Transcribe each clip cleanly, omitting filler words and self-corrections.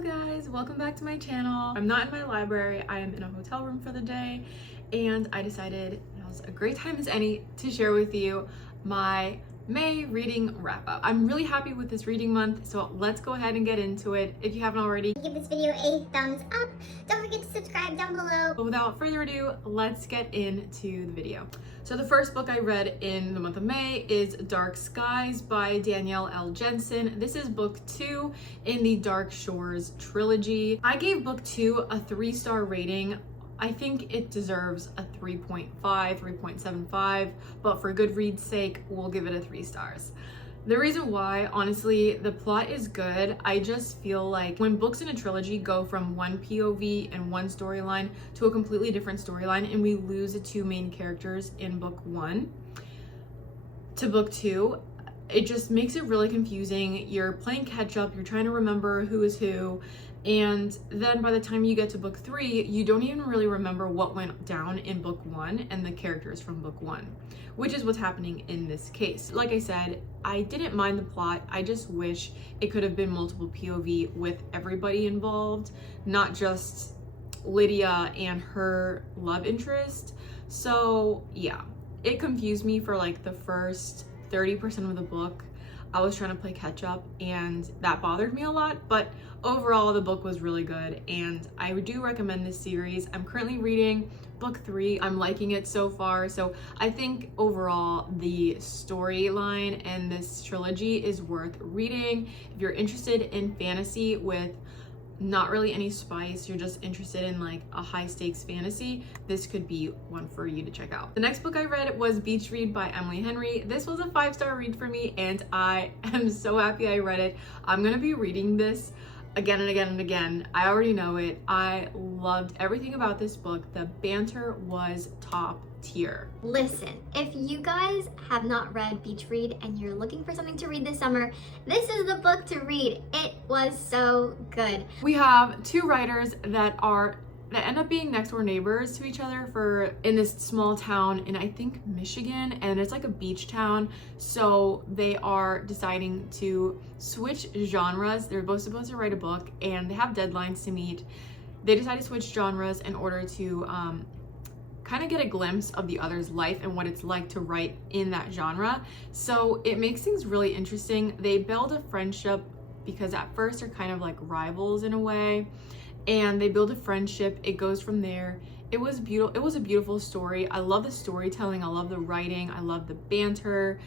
Hello guys, welcome back to my channel. I'm not in my library, I am in a hotel room for the day, and I decided now's a great time as any to share with you my May reading wrap up. I'm really happy with this reading month, so let's go ahead and get into it. If you haven't already, give this video a thumbs up. Don't forget to subscribe down below. But without further ado, let's get into the video. So the first book I read in the month of May is Dark Skies by Danielle L. Jensen. This is book 2 in the Dark Shores trilogy. I gave book 2 a 3-star rating. I think it deserves a 3.5, 3.75, but for Goodreads' sake, we'll give it a 3 stars. The reason why, honestly, the plot is good. I just feel like when books in a trilogy go from one POV and one storyline to a completely different storyline, and we lose the 2 main characters in book 1 to book 2, it just makes it really confusing. You're playing catch up, you're trying to remember who is who, and then by the time you get to book 3, you don't even really remember what went down in book 1 and the characters from book 1, which is what's happening in this case. Like I said, I didn't mind the plot. I just wish it could have been multiple POV with everybody involved, not just Lydia and her love interest. So yeah, it confused me for like the first 30% of the book. I was trying to play catch up and that bothered me a lot, but overall the book was really good and I do recommend this series. I'm currently reading book 3. I'm liking it so far. So I think overall the storyline and this trilogy is worth reading. If you're interested in fantasy with not really any spice, you're just interested in like a high stakes fantasy, this could be one for you to check out. The next book I read was Beach Read by Emily Henry. This was a 5-star read for me and I am so happy I read it. I'm gonna be reading this again and again and again. I already know it. I loved everything about this book. The banter was top tier. Listen, if you guys have not read Beach Read and you're looking for something to read this summer, this is the book to read. It was so good. We have 2 writers that end up being next door neighbors to each other in this small town in I think Michigan, and it's like a beach town. So they are deciding to switch genres. They're both supposed to write a book and they have deadlines to meet. They decide to switch genres in order to kind of get a glimpse of the other's life and what it's like to write in that genre. So it makes things really interesting. They build a friendship because at first they're kind of like rivals in a way, and they build a friendship. It goes from there. It was beautiful. It was a beautiful story. I love the storytelling. I love the writing. I love the banter.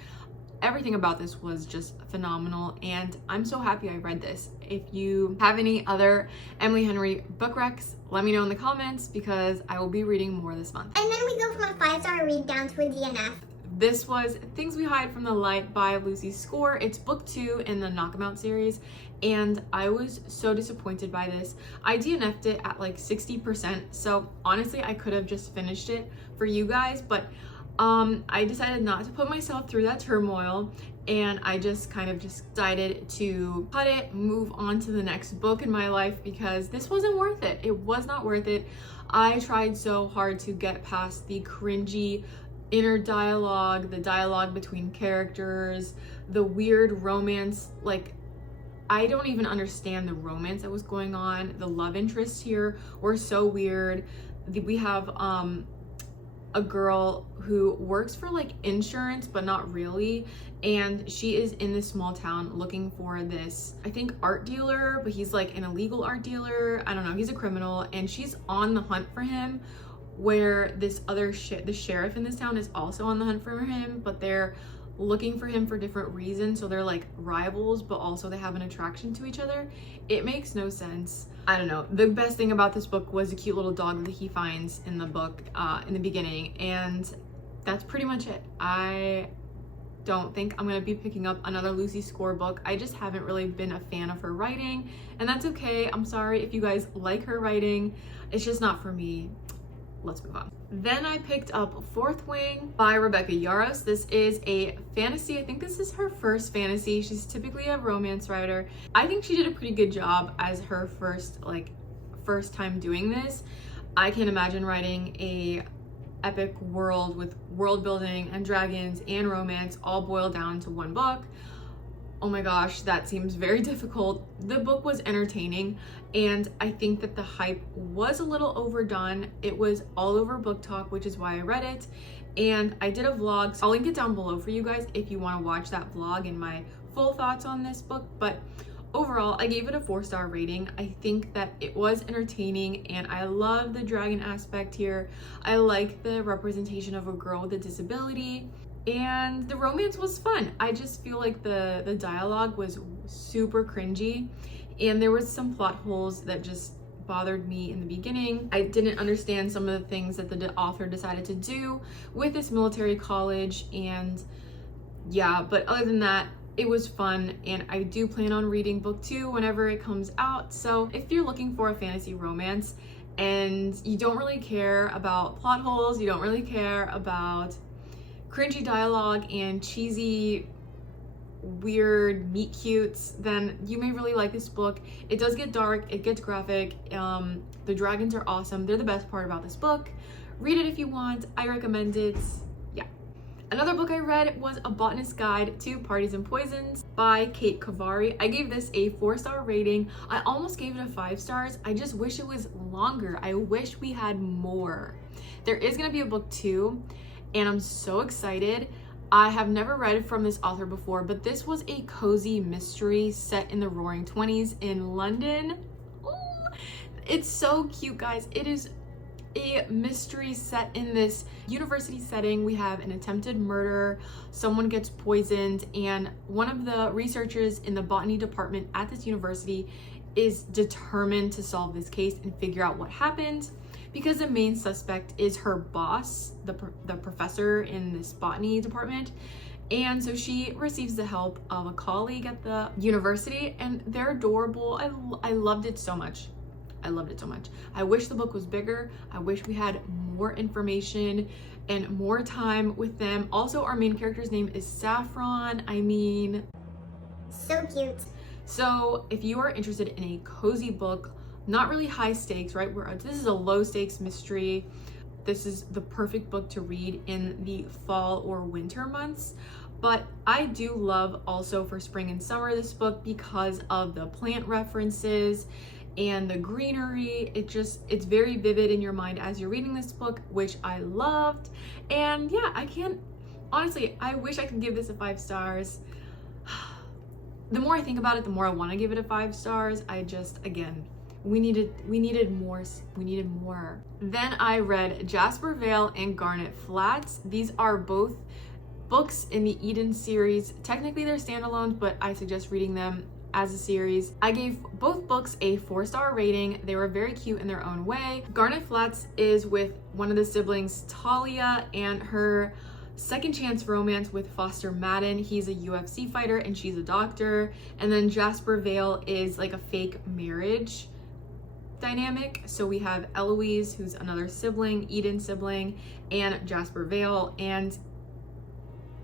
Everything about this was just phenomenal, and I'm so happy I read this. If you have any other Emily Henry book recs, let me know in the comments because I will be reading more this month. And then we go from a 5-star read down to a DNF. This was Things We Hide from the Light by Lucy Score. It's book 2 in the Knock 'em Out series, and I was so disappointed by this. I DNF'd it at like 60%, so honestly I could have just finished it for you guys, but I decided not to put myself through that turmoil, and I just kind of decided to cut it, move on to the next book in my life because this wasn't worth it. It was not worth it. I tried so hard to get past the cringy inner dialogue, the dialogue between characters, the weird romance. Like, I don't even understand the romance that was going on. The love interests here were so weird. We have a girl who works for like insurance but not really, and she is in this small town looking for this, I think, art dealer, but he's like an illegal art dealer. I don't know, he's a criminal, and she's on the hunt for him, where this other the sheriff in this town is also on the hunt for him, but they're looking for him for different reasons. So they're like rivals, but also they have an attraction to each other. It makes no sense. I don't know. The best thing about this book was a cute little dog that he finds in the book in the beginning, and that's pretty much it. I don't think I'm gonna be picking up another Lucy Score book. I just haven't really been a fan of her writing, and that's okay. I'm sorry if you guys like her writing. It's just not for me. Let's move on. Then I picked up Fourth Wing by Rebecca Yarros. This is a fantasy. I think this is her first fantasy. She's typically a romance writer. I think she did a pretty good job as her first time doing this. I can imagine writing a epic world with world building and dragons and romance all boiled down to one book. oh my gosh, that seems very difficult. The book was entertaining, and I think that the hype was a little overdone. It was all over BookTok, which is why I read it, and I did a vlog. So I'll link it down below for you guys if you want to watch that vlog and my full thoughts on this book. But overall, I gave it a 4-star rating. I think that it was entertaining, and I love the dragon aspect here. I like the representation of a girl with a disability, and the romance was fun. I just feel like the dialogue was super cringy, and there was some plot holes that just bothered me in the beginning. I didn't understand some of the things that the author decided to do with this military college, and yeah, but other than that, it was fun, and I do plan on reading book 2 whenever it comes out. So if you're looking for a fantasy romance and you don't really care about plot holes, you don't really care about cringy dialogue and cheesy, weird meet cutes, then you may really like this book. It does get dark, it gets graphic, the dragons are awesome. They're the best part about this book. Read it if you want. I recommend it. Yeah. Another book I read was A Botanist's Guide to Parties and Poisons by Kate Kavari. I gave this a 4-star rating. I almost gave it a 5 stars. I just wish it was longer. I wish we had more. There is going to be a book 2, and I'm so excited. I have never read from this author before, but this was a cozy mystery set in the Roaring 20s in London. Ooh, it's so cute, guys. It is a mystery set in this university setting. We have an attempted murder, someone gets poisoned, and one of the researchers in the botany department at this university is determined to solve this case and figure out what happened, because the main suspect is her boss, the professor in this botany department. And so she receives the help of a colleague at the university, and they're adorable. I loved it so much. I loved it so much. I wish the book was bigger. I wish we had more information and more time with them. Also, our main character's name is Saffron. I mean, So cute. so if you are interested in a cozy book, not really high stakes, right? This is a low stakes mystery. This is the perfect book to read in the fall or winter months. But I do love also for spring and summer this book because of the plant references and the greenery. It's very vivid in your mind as you're reading this book, which I loved. And yeah, honestly, I wish I could give this a 5 stars. The more I think about it, the more I want to give it a 5 stars. Again, we needed more. Then I read Jasper Vale and Garnett Flats. These are both books in the Eden series. Technically they're standalones, but I suggest reading them as a series. I gave both books a 4-star rating. They were very cute in their own way. Garnett Flats is with one of the siblings, Talia, and her second chance romance with Foster Madden. He's a UFC fighter and she's a doctor. And then Jasper Vale is like a fake marriage dynamic. So we have Eloise, who's another sibling, Eden sibling, and Jasper Vale, and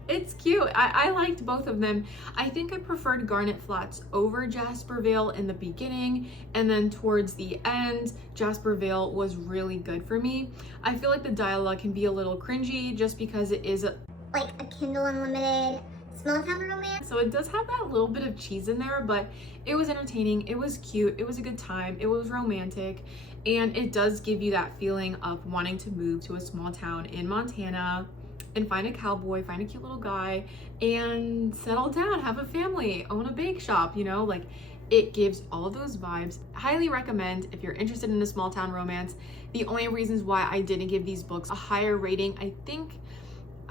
it's cute. I liked both of them. I think I preferred Garnett Flats over Jasper Vale in the beginning, and then towards the end, Jasper Vale was really good for me. I feel like the dialogue can be a little cringy just because it is Like a Kindle Unlimited small town romance. so it does have that little bit of cheese in there, but it was entertaining, it was cute, it was a good time, it was romantic, and it does give you that feeling of wanting to move to a small town in Montana and find a cowboy, find a cute little guy, and settle down, have a family, own a bake shop, you know, like it gives all of those vibes. Highly recommend if you're interested in a small town romance. The only reasons why I didn't give these books a higher rating, I think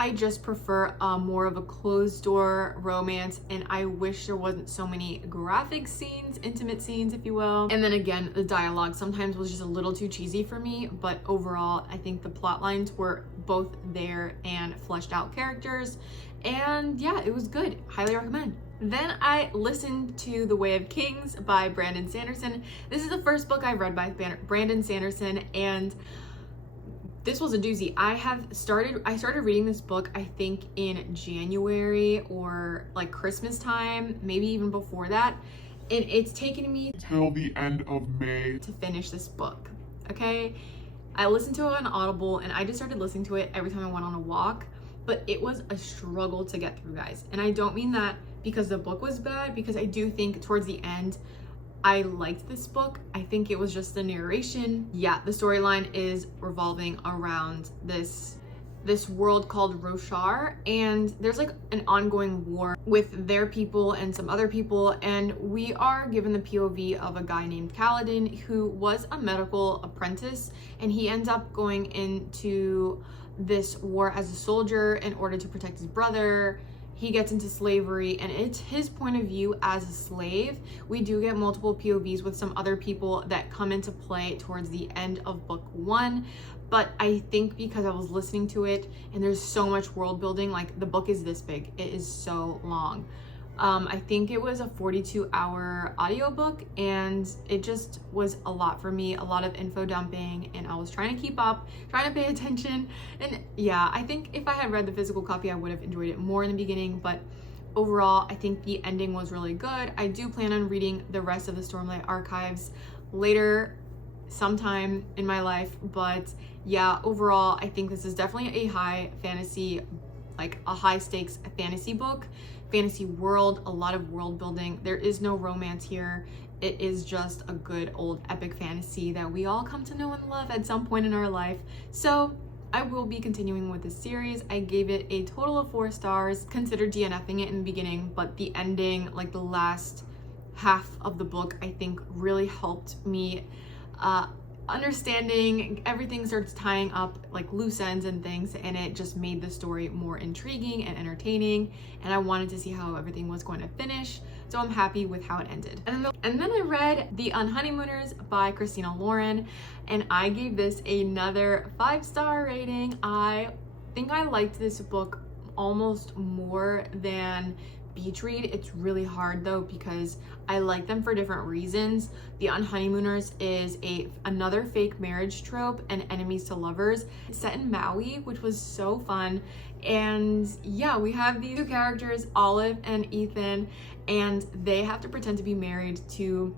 I just prefer more of a closed door romance, and I wish there wasn't so many graphic scenes, intimate scenes, if you will. And then again, the dialogue sometimes was just a little too cheesy for me, but overall, I think the plot lines were both there and fleshed out characters. And yeah, it was good. Highly recommend. Then I listened to The Way of Kings by Brandon Sanderson. This is the first book I read by Brandon Sanderson, and this was a doozy. I started reading this book, I think in January or like Christmas time, maybe even before that. And it's taken me till the end of May to finish this book, okay? I listened to it on Audible, and I just started listening to it every time I went on a walk, but it was a struggle to get through, guys. And I don't mean that because the book was bad, because I do think towards the end I liked this book. I think it was just the narration. Yeah, the storyline is revolving around this world called Roshar, and there's like an ongoing war with their people and some other people, and we are given the POV of a guy named Kaladin who was a medical apprentice, and he ends up going into this war as a soldier in order to protect his brother. He gets into slavery, and it's his point of view as a slave. We do get multiple POVs with some other people that come into play towards the end of book 1, but I think because I was listening to it and there's so much world building, like the book is this big, it is so long. I think it was a 42-hour audiobook, and it just was a lot for me, a lot of info dumping, and I was trying to keep up, trying to pay attention. And yeah, I think if I had read the physical copy, I would have enjoyed it more in the beginning, but overall, I think the ending was really good. I do plan on reading the rest of the Stormlight Archives later sometime in my life, but yeah, overall, I think this is definitely a high fantasy, like a high stakes fantasy book. Fantasy world, a lot of world building. There is no romance here. It is just a good old epic fantasy that we all come to know and love at some point in our life. So I will be continuing with this series. I gave it a total of 4 stars, considered DNFing it in the beginning, but the ending, like the last half of the book, I think really helped me understanding. Everything starts tying up like loose ends and things, and it just made the story more intriguing and entertaining, and I wanted to see how everything was going to finish, so I'm happy with how it ended. And then I read The Unhoneymooners by Christina Lauren, and I gave this another 5-star rating. I think I liked this book almost more than Beach Read. It's really hard though because I like them for different reasons. The Unhoneymooners is another fake marriage trope and enemies to lovers. It's set in Maui, which was so fun. And yeah, we have these 2 characters, Olive and Ethan, and they have to pretend to be married to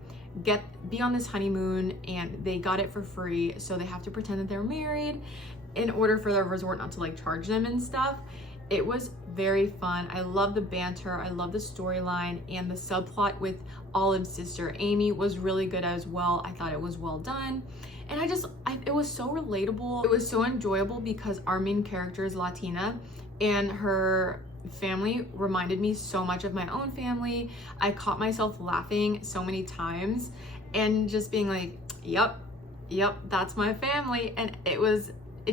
be on this honeymoon, and they got it for free, so they have to pretend that they're married in order for the resort not to like charge them and stuff. It was very fun. I love the banter, I love the storyline, and the subplot with Olive's sister Amy was really good as well. I thought it was well done, and it was so relatable. It was so enjoyable because our main character is Latina, and her family reminded me so much of my own family. I caught myself laughing so many times and just being like, yep, that's my family, and it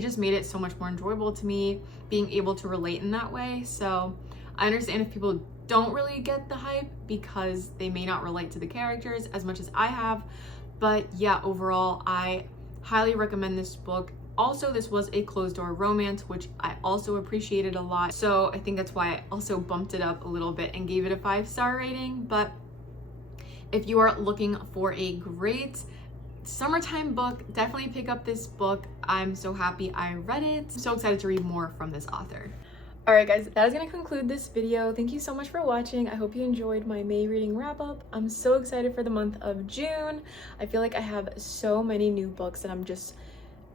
just made it so much more enjoyable to me being able to relate in that way. So I understand if people don't really get the hype because they may not relate to the characters as much as I have, but yeah, overall I highly recommend this book. Also, this was a closed door romance, which I also appreciated a lot, so I think that's why I also bumped it up a little bit and gave it a 5-star rating. But if you are looking for a great summertime book, definitely pick up this book. I'm so happy I read it. I'm so excited to read more from this author. Alright guys, that is going to conclude this video. Thank you so much for watching. I hope you enjoyed my May reading wrap up. I'm so excited for the month of June. I feel like I have so many new books that I'm just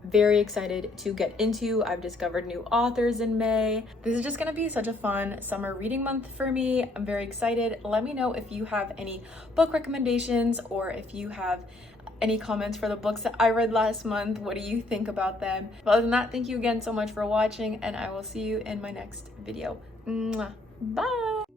very excited to get into. I've discovered new authors in May. This is just gonna be such a fun summer reading month for me. I'm very excited. Let me know if you have any book recommendations or if you have any comments for the books that I read last month. What do you think about them? But other than that, thank you again so much for watching, and I will see you in my next video. Mwah. Bye!